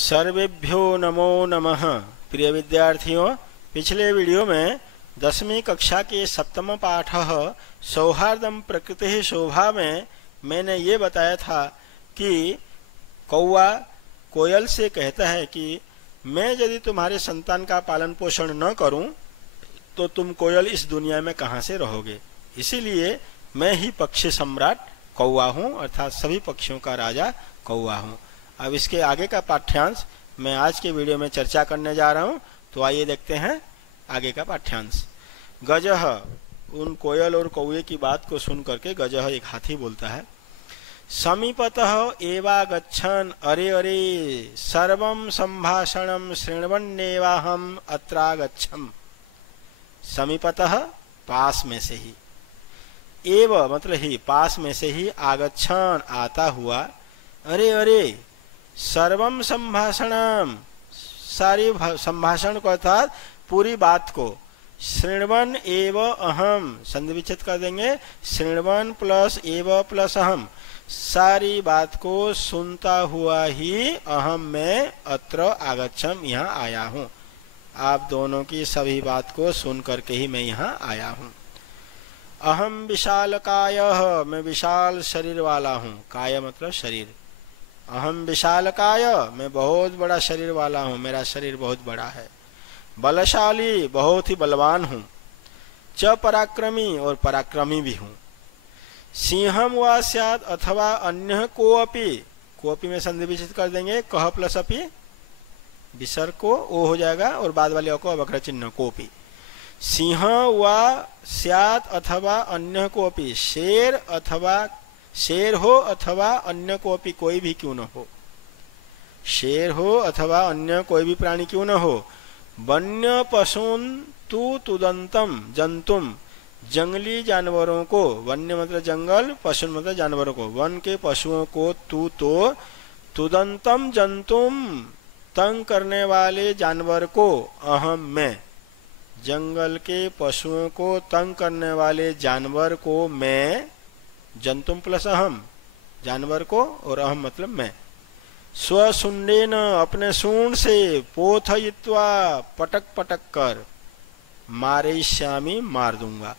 सर्वेभ्यो नमो नमः। प्रिय विद्यार्थियों, पिछले वीडियो में 10वीं कक्षा के सप्तम पाठ सौहार्दम प्रकृति शोभा में मैंने ये बताया था कि कौवा कोयल से कहता है कि मैं यदि तुम्हारे संतान का पालन पोषण न करूं तो तुम कोयल इस दुनिया में कहां से रहोगे। इसीलिए मैं ही पक्षी सम्राट कौवा हूं, अर्थात सभी पक्षियों का राजा कौवा हूं। अब इसके आगे का पाठ्यांश मैं आज के वीडियो में चर्चा करने जा रहा हूं, तो आइए देखते हैं आगे का पाठ्यांश। गजह, उन कोयल और कौवे की बात को सुन करके गजह एक हाथी बोलता है, समीपतः एवागच्छन् अरे अरे सर्वं संभाषणं शृण्वन्नेवाहम् अत्रागच्छम्। समीपतः पास में से ही, एव मतलब ही पास में से ही, आगच्छन् आता हुआ, अरे अरे सर्वम संभाषणम सारी संभाषण को अर्थात पूरी बात को, शृण्वन एव अहम संधि विच्छेद कर देंगे, शृण्वन प्लस एव प्लस अहम, सारी बात को सुनता हुआ ही अहम मैं अत्र आगच्छम यहाँ आया हूँ। आप दोनों की सभी बात को सुन करके ही मैं यहाँ आया हूँ। अहम विशालकायः, मैं विशाल शरीर वाला हूँ, काय मतलब शरीर। अहम विशालकाय, मैं बहुत बड़ा शरीर वाला हूँ, मेरा शरीर बहुत बड़ा है। बलशाली, बहुत ही बलवान हूँ। च पराक्रमी, और पराक्रमी भी हूँ। सिंहम वा स्यात् अथवा अन्य कोऽपि, कोऽपि में संधि विच्छेद कर देंगे, कह प्लस अपि, विसर्ग को ओ हो जाएगा और बाद वाले को अवक्र चिन्ह कोऽपि। सिंह वा स्यात् अथवा अन्य कोऽपि, शेर अथवा शेर हो अथवा अन्य कोई कोई भी क्यों न हो, शेर हो अथवा अन्य कोई भी प्राणी क्यों न हो। वन्य पशून तु तुदंतम जंतुम, जंगली जानवरों को, वन्य मतलब जंगल, पशु मतलब जानवरों को, वन के पशुओं को, तू तो तुदंतम जंतुम तंग करने वाले जानवर को, अहम मैं, जंगल के पशुओं को तंग करने वाले जानवर को मैं, जंतुम प्लस अहम जानवर को, और अहम मतलब मैं। स्वसुंडेन, अपने सूंड से, पोथयित्वा पटक पटक कर, मारयिष्यामि मार दूंगा।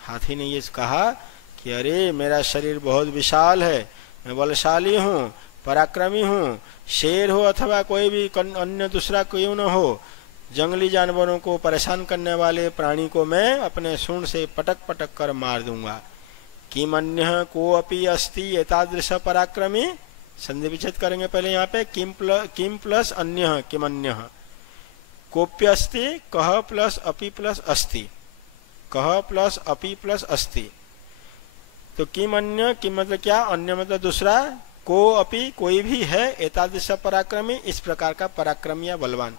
हाथी ने ये कहा कि अरे मेरा शरीर बहुत विशाल है, मैं बलशाली हूँ, पराक्रमी हूँ, शेर हो अथवा कोई भी अन्य दूसरा क्यों न हो, जंगली जानवरों को परेशान करने वाले प्राणी को मैं अपने सूंड से पटक पटक कर मार दूंगा। किम अन्यः कोऽपि अस्ति एतादृश पराक्रमी, संधि विच्छेद करेंगे पहले यहाँ पे, किम प्लस अन्यः, किम अन्यः, कोऽप्यस्ति, कः प्लस अपि प्लस अस्ति, कः प्लस अपि प्लस अस्ति। तो किम अन्य, किम मतलब क्या, अन्य मतलब दूसरा, को अपि कोई भी है, एतादृश पराक्रमी इस प्रकार का पराक्रमी या बलवान,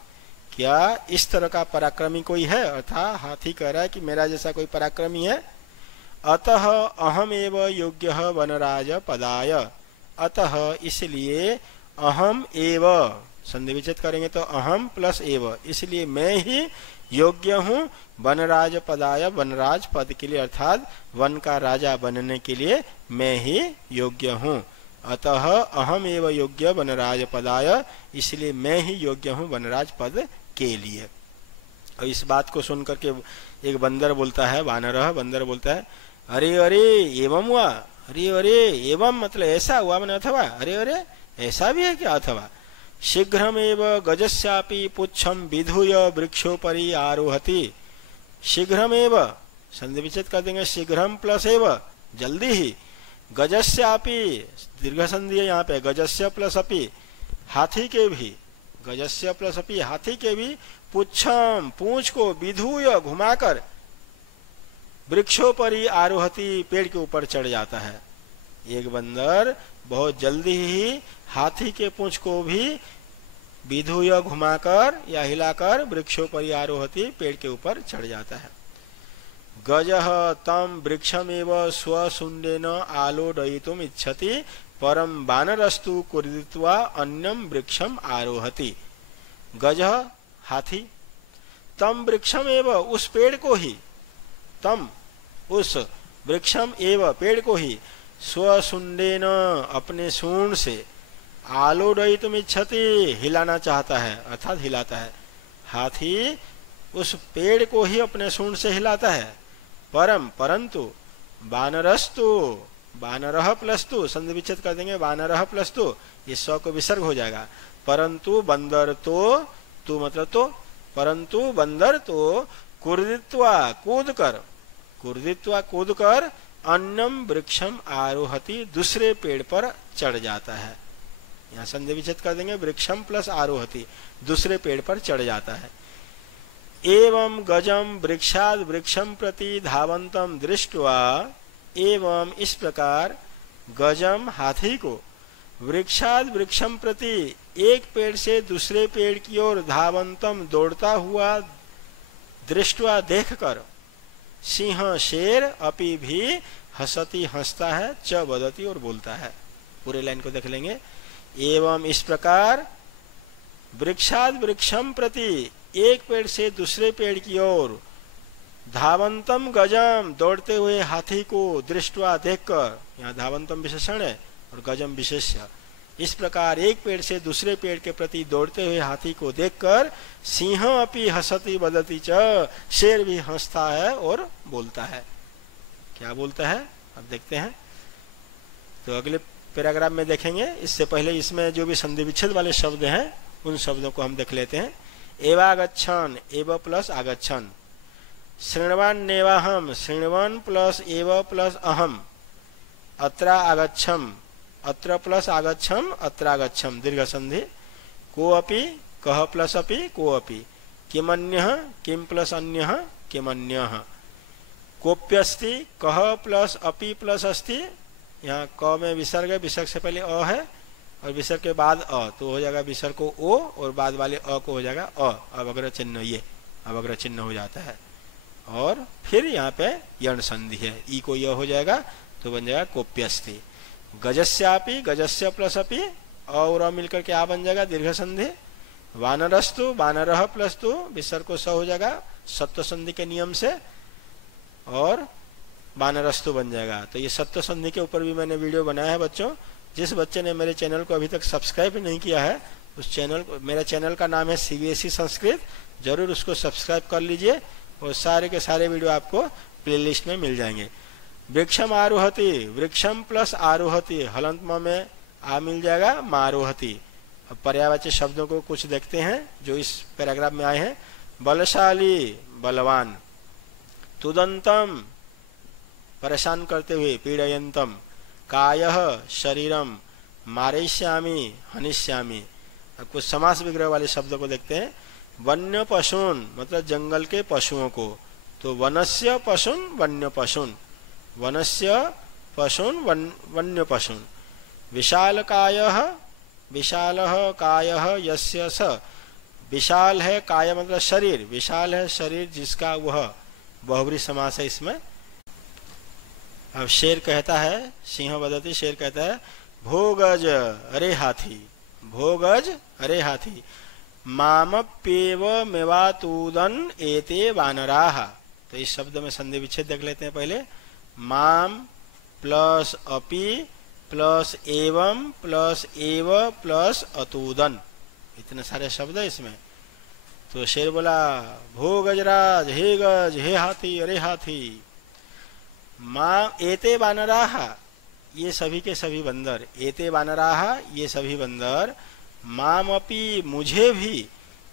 क्या इस तरह का पराक्रमी कोई है, अर्थात हाथी कह रहा है कि मेरा जैसा कोई पराक्रमी है। अतः अहम एव योग्यः वनराज पदाय, अतः इसलिए, अहम एव संधि विच्छेद करेंगे तो अहम प्लस एव, इसलिए मैं ही योग्य हूँ वनराज पदाय, वनराज पद के लिए, अर्थात वन का राजा बनने के लिए मैं ही योग्य हूँ। अतः अहम एव योग्य वनराज पदाय, इसलिए मैं ही योग्य हूँ वनराज पद के लिए। और इस बात को सुन करके एक बंदर बोलता है, वानरः बंदर बोलता है, अरे अरे एवं हुआ, अरे अरे एवं मतलब ऐसा हुआ, मैंने अथवा, अरे अरे ऐसा भी है क्या, अथवा। शीघ्रमेव गजस्यापि पुच्छम विधूय वृक्षोपरि आरोहति, शीघ्रमेव संधि विच्छेद कर देंगे, शीघ्रम प्लस एव जल्दी ही, गजस्यापि दीर्घ संधि है यहाँ पे, गजस्य प्लस अपि हाथी के भी, गजस्य प्लस अपि हाथी के भी, पुच्छम पूंछ को, विधूय घुमाकर, वृक्षों पर ही आरोहती पेड़ के ऊपर चढ़ जाता है। एक बंदर बहुत जल्दी ही हाथी के पूंछ को भी विधूय घुमाकर या हिलाकर वृक्षों पर ही आरोहती पेड़ के ऊपर चढ़ जाता है। गजः तम वृक्षमेव स्वसुंडेन आलोडयितुम इच्छति परम वानरस्तु कुर्दित्वा अन्यम वृक्षम आरोहति। गजः हाथी, तम वृक्षमेव उस पेड़ को ही, तम उस वृक्षम एव पेड़ को ही, स्वसुंडेन अपने सूंड से, आलोडयितुम इच्छति, हिलाना चाहता है अर्थात हिलाता है। हाथी उस पेड़ को ही अपने सूंड से हिलाता है। परंतु वानरस्तु, वानरः प्लस तु, संधि विच्छेद कर देंगे, वानरः प्लस तु, ये स को विसर्ग हो जाएगा। परंतु बंदर तो, तू मतलब तो, परंतु बंदर तो कुर्दित्वा कूद कर अन्यम वृक्षम आरोहति, दूसरे पेड़ पर चढ़ जाता है। यहाँ संधि विच्छेद कर देंगे, वृक्षम प्लस आरोहति, दूसरे पेड़ पर चढ़ जाता है। एवं गजम वृक्षाद वृक्षम प्रति धावंतम दृष्ट्वा, एवं इस प्रकार गजम हाथी को वृक्षाद वृक्षम प्रति एक पेड़ से दूसरे पेड़ की ओर धावंतम दौड़ता हुआ दृष्ट्वा देखकर, सिंह शेर अपि भी हसती हंसता है, च वदति और बोलता है। पूरे लाइन को देख लेंगे। एवं इस प्रकार वृक्षाद वृक्षम प्रति एक पेड़ से दूसरे पेड़ की ओर धावंतम गजम दौड़ते हुए हाथी को दृष्टवा देखकर, यहाँ धावंतम विशेषण है और गजम विशेष्य, इस प्रकार एक पेड़ से दूसरे पेड़ के प्रति दौड़ते हुए हाथी को देखकर सिंह अपि हसति वदति च, शेर भी हंसता है और बोलता है। क्या बोलता है अब देखते हैं। तो अगले पैराग्राफ में देखेंगे। इससे पहले इसमें जो भी संधि विच्छेद वाले शब्द हैं उन शब्दों को हम देख लेते हैं। एवागच्छन, एव प्लस आगच्छन। शृण्वान नेवाहम, शृण्वन प्लस एव प्लस अहम। अत्रा आगच्छम, अत्र प्लस आगच्छम, अत्रागच्छम, दीर्घ संधि। को अपि, कह प्लस अपि, को अपि। किमन्यः, किम प्लस अन्यः, किमन्यः। कोप्यस्ति, कह प्लस अपि प्लस अस्ति। यहाँ क में विसर्ग है, विसर्ग से पहले अ है और विसर्ग के बाद अ, तो हो जाएगा विसर्ग को ओ और बाद वाले अ को हो जाएगा अ, अवग्रह चिन्ह, ये अवग्रह चिन्ह हो जाता है। और फिर यहाँ पे यण संधि है, ई को य हो जाएगा तो बन जाएगा कोप्यस्ति। गजस्यापि, गजस्य प्लस अपि, और मिलकर के आ बन जाएगा दीर्घ संधि। वानरस्तु, वानरः प्लस तु, विसर्ग को स हो जाएगा सत्व संधि के नियम से, और वानरस्तु बन जाएगा। तो ये सत्व संधि के ऊपर भी मैंने वीडियो बनाया है बच्चों। जिस बच्चे ने मेरे चैनल को अभी तक सब्सक्राइब नहीं किया है, उस चैनल को, मेरा चैनल का नाम है CBSE संस्कृत, जरूर उसको सब्सक्राइब कर लीजिए और सारे के सारे वीडियो आपको प्लेलिस्ट में मिल जाएंगे। वृक्षम आरोहति, वृक्षम प्लस आरोहति, हलंत म में आ मिल जाएगा, मारोहति। अब पर्यायवाची शब्दों को कुछ देखते हैं जो इस पैराग्राफ में आए हैं। बलशाली, बलवान। तुदंतम, परेशान करते हुए, पीड़यंतम। कायः, शरीरम। मारयिष्यामि, हनिष्यामि। अब कुछ समास विग्रह वाले शब्दों को देखते हैं। वन्य पशून, मतलब जंगल के पशुओं को, तो वनस्य पशून, वन्य पशून। वनस्य पशून, वन्य पशून। विशाल कायः, विशालः कायः यस्य स। विशाल है काय मतलब शरीर, विशाल है शरीर जिसका वह, बहुब्री समास है इसमें। अब शेर कहता है, सिंह वदति, शेर कहता है, भोगज अरे हाथी, भोगज अरे हाथी। मामप्येव मेवातूदन एते वानराः। तो इस शब्द में संधि विच्छेद देख लेते हैं पहले। माम प्लस अपि प्लस एवं प्लस एव प्लस अतूदन, इतने सारे शब्द है इसमें। तो शेर बोला, भो गजराज, हे गज, हे हाथी, अरे हाथी। माँ एते वानराः, ये सभी के सभी बंदर। एते वानराः, ये सभी बंदर। मामपि, मुझे भी।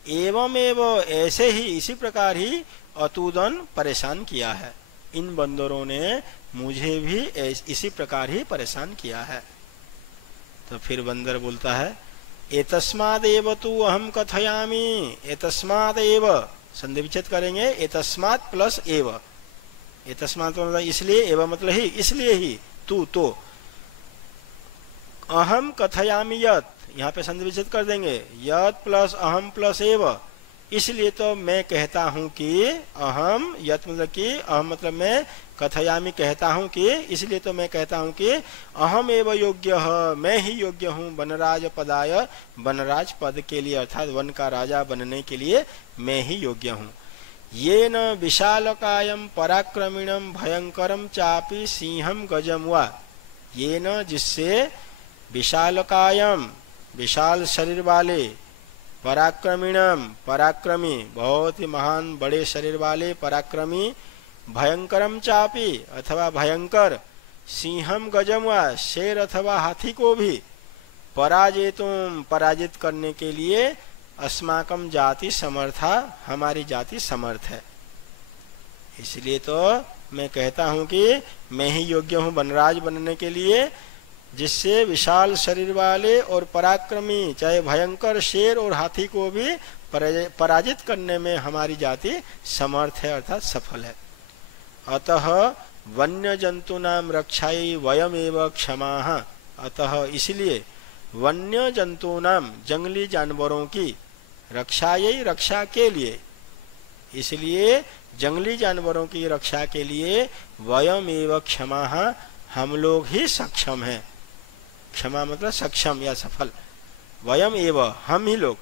एवं एवं, ऐसे ही, इसी प्रकार ही। अतूदन, परेशान किया है। इन बंदरों ने मुझे भी इसी प्रकार ही परेशान किया है। तो फिर बंदर बोलता है, एतस्माद् एव तु अहम कथयामि। एतस्माद् एव, संधि विच्छेद करेंगे, एतस्मात् प्लस एव। एतस्मात् मतलब इसलिए, एव मतलब ही, इसलिए ही, तू तो। अहम कथयामि यत्, यहाँ पे संधि विच्छेद कर देंगे, यत् प्लस अहम प्लस एव। इसलिए तो मैं कहता हूं कि, अहम, यत् मतलब कि, अहम मतलब मैं, कथयामि कहता हूं कि, इसलिए तो मैं कहता हूं कि अहम एव योग्य, मैं ही योग्य हूं, वनराज पदाय, वनराज पद के लिए, अर्थात वन का राजा बनने के लिए मैं ही योग्य हूं। ये न विशालकायम पराक्रमिणम भयंकरम चापि सिंहम गजम वा। ये न, जिससे, विशालकायम, विशाल शरीर वाले, पराक्रमीणम पराक्रमी, बहुत ही महान बड़े शरीर वाले पराक्रमी, भयंकरम चापी अथवा भयंकर, सिंहम गजम व शेर अथवा हाथी को भी पराजेतुम पराजित करने के लिए अस्माकम जाति समर्था, हमारी जाति समर्थ है। इसलिए तो मैं कहता हूं कि मैं ही योग्य हूं वनराज बनने के लिए, जिससे विशाल शरीर वाले और पराक्रमी चाहे भयंकर शेर और हाथी को भी पराजित करने में हमारी जाति समर्थ है अर्थात सफल है। अतः वन्य जंतूनाम रक्षायै वयमेव क्षमाः, अतः इसलिए वन्य जंतूनाम जंगली जानवरों की रक्षायै रक्षा के लिए, इसलिए जंगली जानवरों की रक्षा के लिए वयमेव क्षमाः, हम लोग ही सक्षम हैं। क्षमा मतलब सक्षम या सफल, वयम एव हम ही लोग।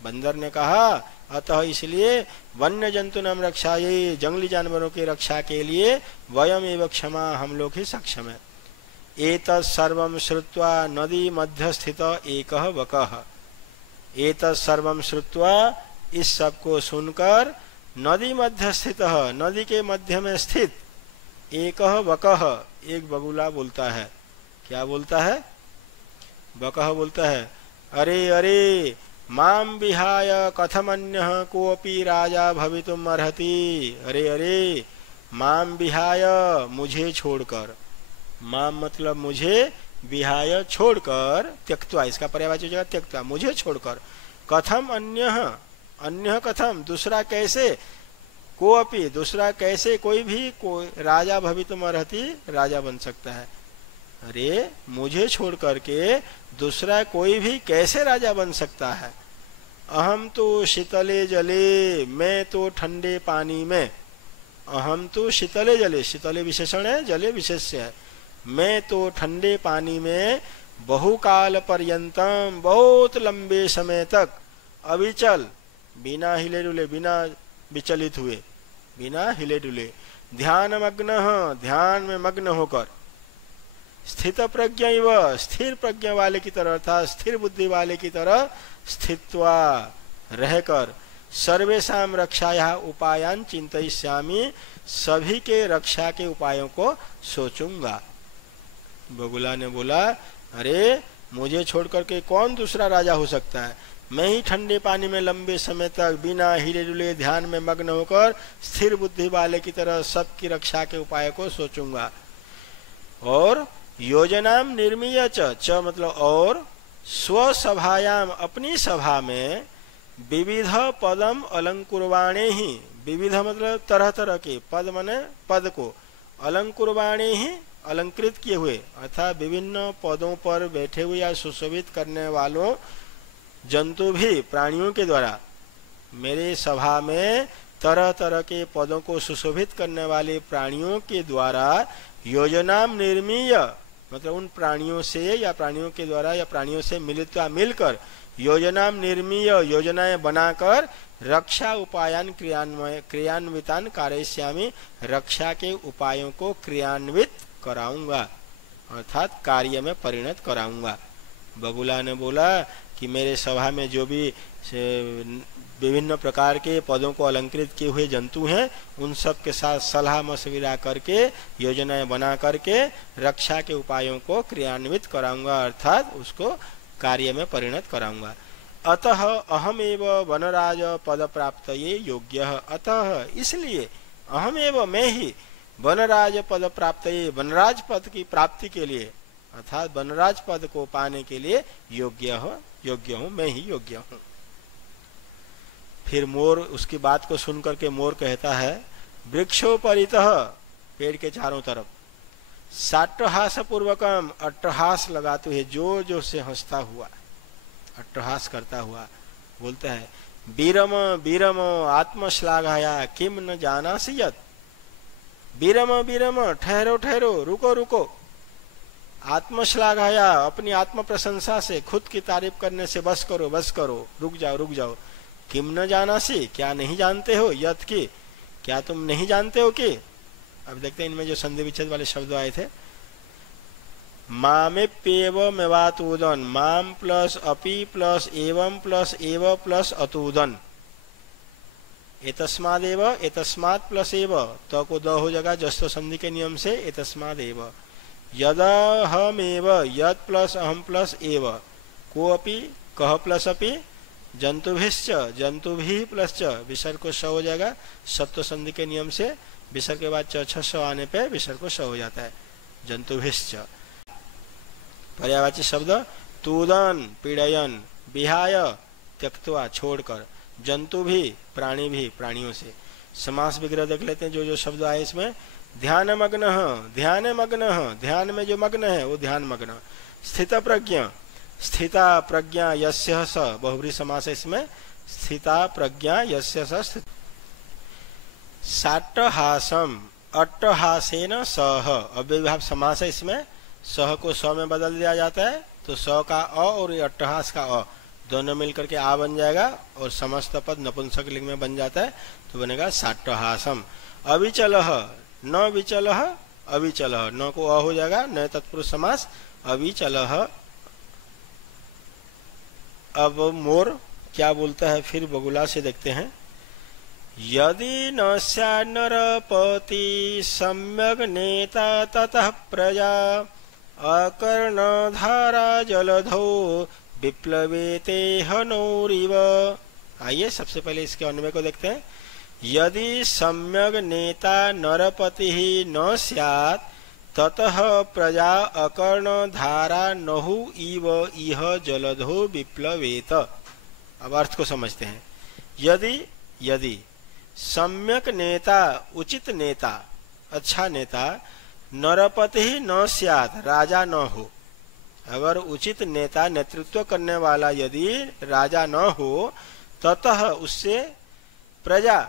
बंदर ने कहा अतः इसलिए वन्य जंतु नाम रक्षायै, जंगली जानवरों की रक्षा के लिए वयम एव क्षमा, हम लोग ही सक्षम है। एतत् सर्वं श्रुत्वा नदी मध्य स्थित एकः वकः, एतत् सर्वं श्रुत्वा इस सब को सुनकर नदी मध्य स्थित, नदी के मध्य में स्थित, एकः वकः एक बगुला बोलता है। क्या बोलता है? बकः बोलता है, अरे अरे माम विहाय कथमन्यः कोऽपि राजा भवितुम अर्हति, अरे अरे माम विहाय मुझे छोड़कर, माम मतलब मुझे, विहाय छोड़कर, त्यक्त्वा इसका पर्यायवाची हो जाएगा त्यक्त्वा, मुझे छोड़कर, कथम अन्यः, अन्यः कथम दूसरा कैसे, कोऽपि दूसरा कैसे, कोई भी कोई राजा भवितुम अर्हति राजा बन सकता है। अरे मुझे छोड़ करके दूसरा कोई भी कैसे राजा बन सकता है। अहम तो शीतले जले, मैं तो ठंडे पानी में, अहम तो शीतले जले, शीतले विशेषण है, जले विशेष्य है, मैं तो ठंडे पानी में बहुकाल पर्यंतम बहुत लंबे समय तक अविचल, बिना हिले डुले, बिना विचलित हुए, बिना हिले डुले, ध्यान मग्न, ध्यान में मग्न होकर, स्थित प्रज्ञ इव स्थिर प्रज्ञा वाले की तरह अर्थात स्थिर बुद्धि वाले की तरह स्थित्वा रहकर, सर्वेषाम रक्षाया उपायान चिंतयिष्यामि सभी के रक्षा के उपायों को सोचूंगा। बगुला ने बोला, अरे मुझे छोड़कर के कौन दूसरा राजा हो सकता है, मैं ही ठंडे पानी में लंबे समय तक बिना हिले डुले ध्यान में मग्न होकर स्थिर बुद्धि वाले की तरह सबकी रक्षा के उपाय को सोचूंगा। और योजनाम निर्मीय च मतलब और स्वसभायाम अपनी सभा में विविध पदम अलंकुरवाणे ही, विविध मतलब तरह तरह के, पद माने पद को, अलंकुरवाणे ही अलंकृत किए हुए अर्थात विभिन्न पदों पर बैठे हुए या सुशोभित करने वालों जंतु भी प्राणियों के द्वारा, मेरे सभा में तरह तरह के पदों को सुशोभित करने वाले प्राणियों के द्वारा योजनाम निर्मीय मतलब उन प्राणियों से या प्राणियों के द्वारा या प्राणियों से मिलकर योजनाम निर्मीय योजनाएं बनाकर रक्षा उपायान क्रियान्वितान कारयिष्यामि रक्षा के उपायों को क्रियान्वित कराऊंगा अर्थात कार्य में परिणत कराऊंगा। बगुला ने बोला कि मेरे सभा में जो भी विभिन्न प्रकार के पदों को अलंकृत किए हुए जंतु हैं उन सब के साथ सलाह मशविरा करके योजनाएं बना करके रक्षा के उपायों को क्रियान्वित कराऊंगा अर्थात उसको कार्य में परिणत कराऊंगा। अतः अहमेव वनराज पद प्राप्तये योग्यः, अतः इसलिए अहमेव मैं ही वनराज पद प्राप्तये वनराज पद की प्राप्ति के लिए अर्थात वनराज पद को पाने के लिए योग्य हूँ, मैं ही योग्य हूँ। फिर मोर उसकी बात को सुनकर के मोर कहता है, वृक्षोपरितः पेड़ के चारों तरफ साट्टहास पूर्वकम अट्टहास लगाते हुए जोर जोर से हंसता हुआ अट्टहास करता हुआ बोलता है, बीरम बीरम आत्मश्लाघाया किम न जानासि यत्, बीरम बीरम ठहरो ठहरो रुको रुको, आत्मश्लाघाया अपनी आत्म प्रशंसा से खुद की तारीफ करने से बस करो रुक जाओ, किम न जानासी क्या नहीं जानते हो, यत् की क्या तुम नहीं जानते हो कि, अब देखते हैं इनमें जो संधि विच्छेद वाले शब्द आए थे, मामेप्येव मेवातूदन, माम प्लस अपि प्लस एवं प्लस एव प्लस अतूदन, एतस्मादेव एतस्मात् प्लस एव, त को द हो जाएगा जस्तो संधि के नियम से, एतस्मादेव। यदहमेव, यद प्लस अहम प्लस एव, को अपि कह प्लस अपि, जंतुभिश्च जंतुभि प्लस च, विसर्ग को स हो जाएगा सत्व संधि के नियम से, विसर्ग के बाद च छ स आने पे विसर्ग को स हो जाता है, जंतुभिश्च। पर्यायवाची शब्द तूदन पीड़यन, विहाय त्यक्त्वा छोड़कर, जंतु भी प्राणी भी प्राणियों से। समास विग्रह देख लेते हैं जो जो शब्द आए इसमें। ध्यान मग्न, ध्यान मग्न, ध्यान में जो मग्न है वो ध्यान मग्न। स्थित प्रज्ञ, स्थिता प्रज्ञा यस्य स, बहुब्रीहि समास है इसमें, स्थिता प्रज्ञा यस्य स स्थित। साट्टहासम, अट्टहासेन सह, अव्ययभाव समास है इसमें, सह को स में बदल दिया जाता है तो स का अ और अट्टहास का अ दोनों मिलकर के आ बन जाएगा और समस्त पद नपुंसक लिंग में बन जाता है तो बनेगा साट्टहासम। अविचलः, न विचलः अविचलः, न को अ हो जाएगा, न तत्पुरुष समास, अविचलः। अब मोर क्या बोलता है फिर बगुला से देखते हैं। यदि न स्यान्नरपति सम्यग् नेता ततः प्रजा, अकर्णधारा जलधौ विप्लवेते हनौरिव। आइए सबसे पहले इसके अन्वय को देखते हैं। यदि सम्यग् नेता नरपति ही न स्यात् ततः प्रजा अकर्णधारा नहु इव इह जलधो विप्लवेत। अब अर्थ को समझते हैं। यदि यदि सम्यक नेता, उचित नेता, अच्छा नेता, नरपति ही न स्यात्, राजा न हो, अगर उचित नेता नेतृत्व करने वाला यदि राजा न हो, ततः उससे प्रजा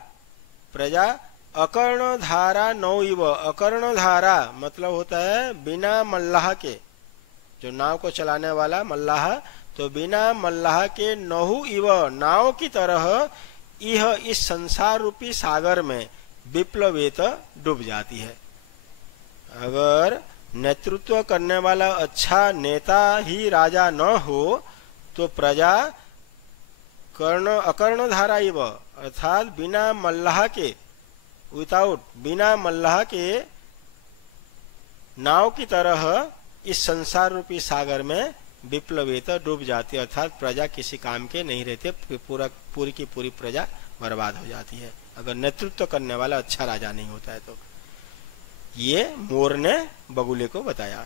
प्रजा अकर्णधारा नौ इव, अकर्णधारा मतलब होता है बिना मल्लाह के, जो नाव को चलाने वाला मल्लाह, तो बिना मल्लाह के नहु इव, नाव की तरह, यह इस संसार रूपी सागर में विप्लवेत डूब जाती है। अगर नेतृत्व करने वाला अच्छा नेता ही राजा न हो तो प्रजा अकर्णधारा इव, अर्थात बिना मल्लाह के, विदाउट, बिना मल्लाह के नाव की तरह इस संसार रूपी सागर में विप्लवेत डूब जाती है, अर्थात प्रजा किसी काम के नहीं रहते, पूरी की पूरी प्रजा बर्बाद हो जाती है अगर नेतृत्व करने वाला अच्छा राजा नहीं होता है तो। ये मोर ने बगुले को बताया।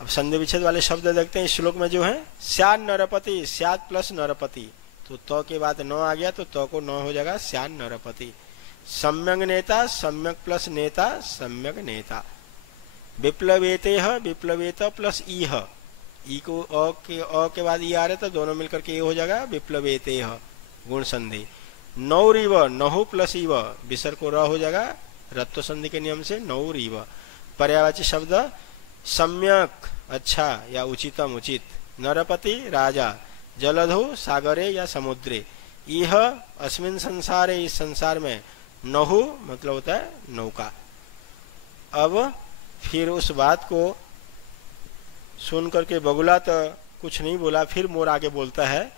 अब संधि विच्छेद वाले शब्द देखते हैं इस श्लोक में जो है। स्यान नरपति, स्यात प्लस नरपति, तो त के बाद न आ गया तो त को न हो जाएगा स्यान नरपति। सम्यक नेता, सम्यक प्लस नेता, सम्यक नेता। विप्लवेते, विप्लवेत प्लस इह, ई को अ के बाद ई आ रहे तो दोनों मिलकर के ये हो जाएगा विप्लवेते, गुण संधि। नौरिव, नहु प्लस इव, विसर्ग को र हो जाएगा रत्व संधि के नियम से, नौरिव। पर्यायवाची शब्द सम्यक, अच्छा या उचितम, उचित। नरपति, राजा। जलधौ, सागरे या समुद्रे। इह, अस्मिन संसारे, इस संसार में। नहु मतलब होता है नौका। अब फिर उस बात को सुन करके बगुला तो कुछ नहीं बोला, फिर मोर आगे बोलता है।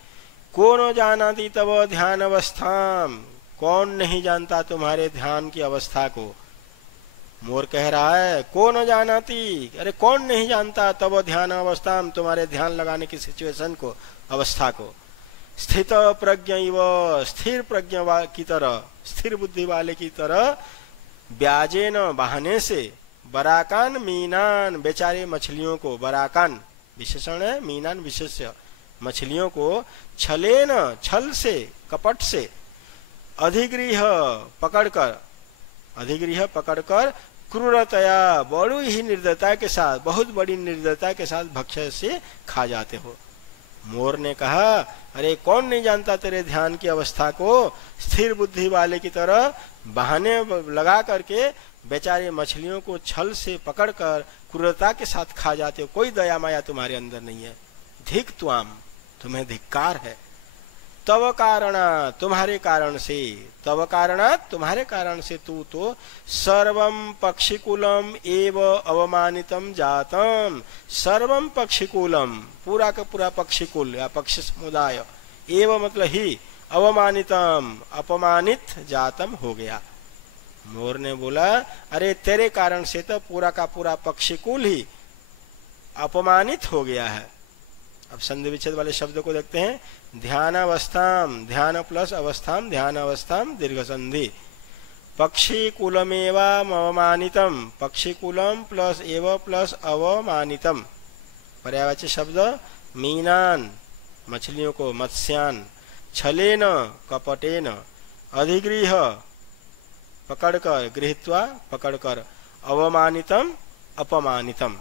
को न जानाति तब ध्यान अवस्थाम, कौन नहीं जानता तुम्हारे ध्यान की अवस्था को। मोर कह रहा है को न जानाति, अरे कौन नहीं जानता तब ध्यान अवस्थाम, तुम्हारे ध्यान लगाने की सिचुएशन को, अवस्था को। स्थित प्रज्ञ इव, स्थिर प्रज्ञ की तरह, स्थिर बुद्धि वाले की तरह। ब्याजेन, बहाने से। बराकान मीनान, बेचारे मछलियों को। बराकान विशेषण है, मीनान विशेष्य, मछलियों को। छलेन, छल से, कपट से। अधिगृह, पकड़कर, अधिगृह पकड़कर। क्रूरतया, बड़ी ही निर्दयता के साथ, बहुत बड़ी निर्दयता के साथ भक्ष्य से खा जाते हो। मोर ने कहा अरे कौन नहीं जानता तेरे ध्यान की अवस्था को। स्थिर बुद्धि वाले की तरह बहाने लगा करके बेचारे मछलियों को छल से पकड़कर क्रूरता के साथ खा जाते हो, कोई दया माया तुम्हारे अंदर नहीं है। धिक त्वाम, तुम्हें धिक्कार है। तव कारणा तुम्हारे कारण से, तव कारणात तुम्हारे कारण से तू तो सर्वम पक्षिकुलम एव अवमानितम जातम, सर्वम पक्षिकुलम पूरा का पूरा पक्षिकुल या पक्षी समुदाय, एव मतलब ही, अवमानितम अपमानित जातम हो गया। मोर ने बोला अरे तेरे कारण से तो पूरा का पूरा पक्षिकुल ही अपमानित हो गया है। अब संधि विच्छेद वाले शब्द को देखते हैं। ध्यानावस्थाम, ध्यान प्लस अवस्थाम, ध्यानावस्थाम दीर्घ संधि। पक्षिकुलमेवाम अवमानितम, पक्षिकुलम प्लस एव प्लस अवमानितम। पर्यायवाची शब्द मीनान मछलियों को, मत्स्यान, छलेन कपटेन, अधिगृह पकड़कर, गृहीत्वा पकड़कर, अवमानितम अपमानितम।